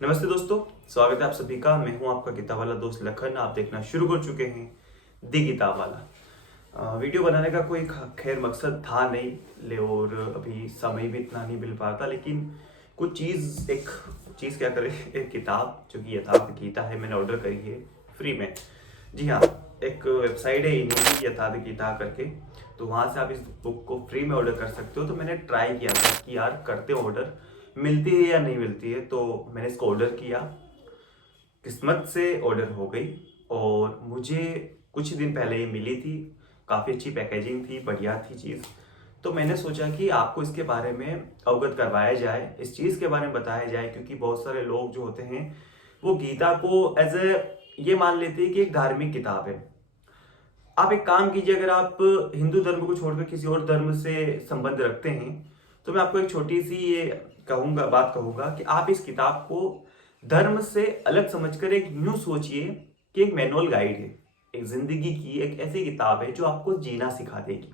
नमस्ते दोस्तों, स्वागत है आप सभी का। मैं हूं आपका किताब वाला दोस्त लखन। आप देखना शुरू कर चुके हैं दी किताब वाला। वीडियो बनाने का कोई खैर मकसद था नहीं ले, और अभी समय भी इतना नहीं मिल पाता, लेकिन कुछ एक चीज़ क्या करें एक किताब जो कि यथार्थ गीता है, मैंने ऑर्डर करी है फ्री में। जी हाँ, एक वेबसाइट है इनकी यथार्थ गीता करके, तो वहाँ से आप इस बुक को फ्री में ऑर्डर कर सकते हो। तो मैंने ट्राई किया था कि यार करते ऑर्डर, मिलती है या नहीं मिलती है। तो मैंने इसको ऑर्डर किया, किस्मत से ऑर्डर हो गई और मुझे कुछ दिन पहले ये मिली थी। काफ़ी अच्छी पैकेजिंग थी, बढ़िया थी चीज़। तो मैंने सोचा कि आपको इसके बारे में अवगत करवाया जाए, इस चीज़ के बारे में बताया जाए, क्योंकि बहुत सारे लोग जो होते हैं वो गीता को एज ए ये मान लेते हैं कि एक धार्मिक किताब है। आप एक काम कीजिए, अगर आप हिंदू धर्म को छोड़कर किसी और धर्म से संबंध रखते हैं तो मैं आपको एक छोटी सी ये बात कहूंगा कि आप इस किताब को धर्म से अलग समझकर एक यूं सोचिए कि एक मैनुअल गाइड है, एक जिंदगी की एक ऐसी किताब है जो आपको जीना सिखा देगी।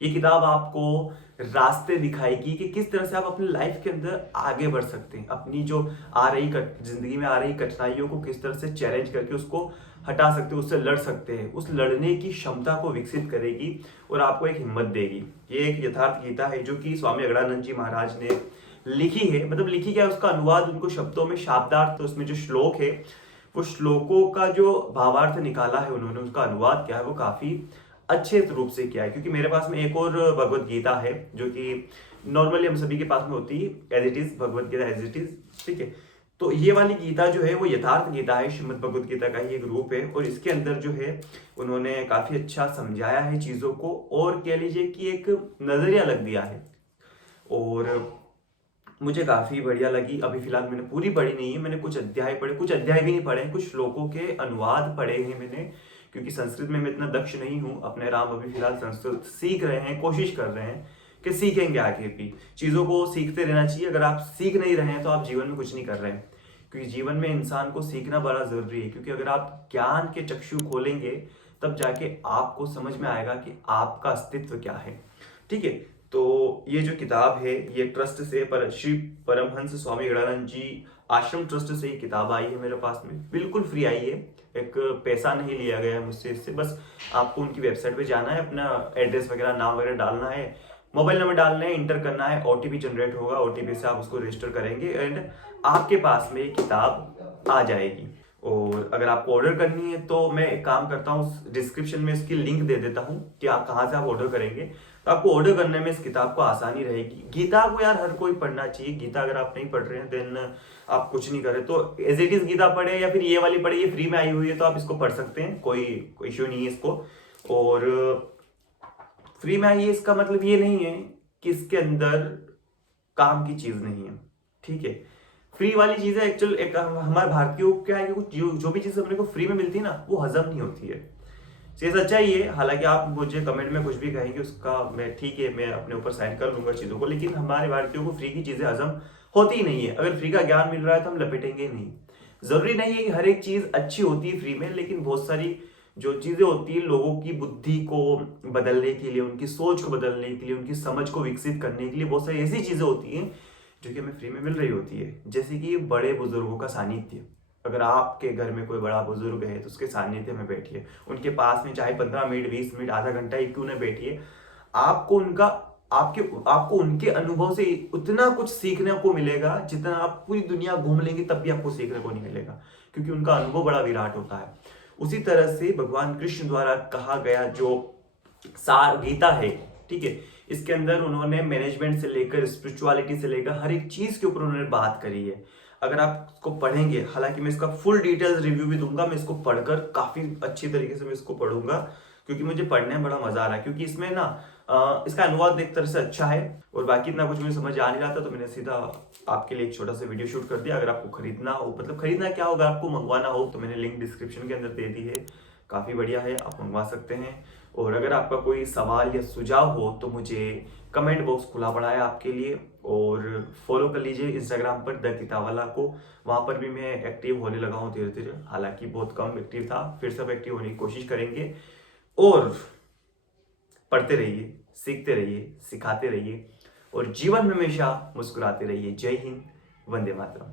ये किताब आपको रास्ते दिखाएगी कि किस तरह से आप अपनी लाइफ के अंदर आगे बढ़ सकते हैं, अपनी जो जिंदगी में आ रही कठिनाइयों को किस तरह से चैलेंज करके उसको हटा सकते हैं, उससे लड़ सकते हैं। उस लड़ने की क्षमता को विकसित करेगी और आपको एक हिम्मत देगी। ये एक यथार्थ गीता है जो कि स्वामी अगड़ानंद जी महाराज ने लिखी है। मतलब लिखी क्या है, उसका अनुवाद उनको शब्दों में, शाब्दार्थ, तो उसमें जो श्लोक है वो श्लोकों का जो भावार्थ निकाला है उन्होंने, उसका अनुवाद क्या है वो काफी अच्छे रूप से किया है। क्योंकि मेरे पास में एक और भगवत गीता है जो कि नॉर्मली हम सभी के पास में होती है as it is, Bhagavad Gita as it is, ठीक है। तो ये वाली गीता जो है वो यथार्थ गीता है, श्रीमद् भगवत गीता का ही एक रूप है, और इसके अंदर जो है उन्होंने काफी अच्छा समझाया है चीजों को, और कह लीजिए कि एक नजरिया अलग दिया है। और मुझे काफी बढ़िया लगी। अभी फिलहाल मैंने पूरी पढ़ी नहीं है, मैंने कुछ अध्याय पढ़े, कुछ अध्याय भी नहीं पढ़े, कुछ श्लोकों के अनुवाद पढ़े हैं मैंने, क्योंकि संस्कृत में मैं इतना दक्ष नहीं हूँ। अपने राम अभी फिलहाल संस्कृत सीख रहे हैं, कोशिश कर रहे हैं कि सीखेंगे आगे भी। चीजों को सीखते रहना चाहिए। अगर आप सीख नहीं रहे हैं तो आप जीवन में कुछ नहीं कर रहे हैं, क्योंकि जीवन में इंसान को सीखना बड़ा जरूरी है। क्योंकि अगर आप ज्ञान के चक्षु खोलेंगे तब जाके आपको समझ में आएगा कि आपका अस्तित्व क्या है, ठीक है। तो ये जो किताब है ये ट्रस्ट से श्री परमहंस स्वामी गणानंद जी आश्रम ट्रस्ट से ये किताब आई है मेरे पास में, बिल्कुल फ्री आई है। एक पैसा नहीं लिया गया है मुझसे इससे। बस आपको उनकी वेबसाइट पे जाना है, अपना एड्रेस वगैरह, नाम वगैरह डालना है, मोबाइल नंबर डालना है, इंटर करना है, ओटीपी जनरेट होगा, ओटीपी से आप उसको रजिस्टर करेंगे एंड आपके पास में ये किताब आ जाएगी। और अगर आपको ऑर्डर करनी है तो मैं एक काम करता हूँ, डिस्क्रिप्शन में इसकी लिंक दे देता हूँ कि आप कहाँ से आप ऑर्डर करेंगे, तो आपको ऑर्डर करने में इस किताब को आसानी रहेगी। गीता को यार हर कोई पढ़ना चाहिए। गीता अगर आप नहीं पढ़ रहे हैं देन आप कुछ नहीं करें, तो एज इट इज गीता पढ़े या फिर ये वाली पढ़े, ये फ्री में आई हुई है तो आप इसको पढ़ सकते हैं, कोई इश्यू नहीं है इसको। और फ्री में आई है इसका मतलब ये नहीं है कि इसके अंदर काम की चीज नहीं है, ठीक है। फ्री वाली चीजें एक्चुअल एक हमारे भारतीयों को क्या है कि कुछ जो भी चीज अपने को फ्री में मिलती है ना वो हजम नहीं होती है। ये सच्चाई है। हालांकि आप मुझे कमेंट में कुछ भी कहेंगे उसका मैं ठीक है, मैं अपने ऊपर साइन कर लूंगा चीजों को, लेकिन हमारे भारतीयों को फ्री की चीजें हजम होती ही नहीं है। अगर फ्री का ज्ञान मिल रहा है तो हम लपेटेंगे नहीं। जरूरी नहीं है कि हर एक चीज अच्छी होती है फ्री में, लेकिन बहुत सारी जो चीजें होती है लोगों की बुद्धि को बदलने के लिए, उनकी सोच को बदलने के लिए, उनकी समझ को विकसित करने के लिए बहुत सारी ऐसी चीजें होती हैं जो कि हमें फ्री में मिल रही होती है। जैसे कि बड़े बुजुर्गों का सानिध्य। अगर आपके घर में कोई बड़ा बुजुर्ग है तो उसके सानिध्य में बैठिए, उनके पास में चाहे 15 मिनट, 20 मिनट, आधा घंटा ही क्यों ना बैठिए। आपको उनका आपको उनके अनुभव से उतना कुछ सीखने को मिलेगा जितना आप पूरी दुनिया घूम लेंगे तब भी आपको सीखने को नहीं मिलेगा, क्योंकि उनका अनुभव बड़ा विराट होता है। उसी तरह से भगवान कृष्ण द्वारा कहा गया जो सार गीता है, ठीक है, इसके अंदर उन्होंने मैनेजमेंट से लेकर स्पिरिचुअलिटी से लेकर हर एक चीज के ऊपर उन्होंने बात करी है। अगर आप इसको पढ़ेंगे, हालांकि मैं इसका फुल डिटेल्स रिव्यू भी दूंगा, मैं इसको पढ़कर काफी अच्छी तरीके से मैं इसको पढ़ूंगा, क्योंकि मुझे पढ़ने में बड़ा मजा आ रहा है। क्योंकि इसमें ना इसका अनुवाद एक तरह से अच्छा है, और बाकी इतना कुछ मुझे समझ आ नहीं रहा था, तो मैंने सीधा आपके लिए एक छोटा सा वीडियो शूट कर दिया। अगर आपको खरीदना हो, मतलब खरीदना क्या होगा, आपको मंगवाना हो तो मैंने लिंक डिस्क्रिप्शन के अंदर दे दी है, काफी बढ़िया है, आप मंगवा सकते हैं। और अगर आपका कोई सवाल या सुझाव हो तो मुझे कमेंट बॉक्स खुला पड़ा है आपके लिए, और फॉलो कर लीजिए इंस्टाग्राम पर द कितावाला को। वहां पर भी मैं एक्टिव होने लगा हूँ धीरे धीरे, हालांकि बहुत कम एक्टिव था, फिर सब एक्टिव होने की कोशिश करेंगे। और पढ़ते रहिए, सीखते रहिए, सिखाते रहिए, और जीवन में हमेशा मुस्कुराते रहिए। जय हिंद, वंदे मातरम।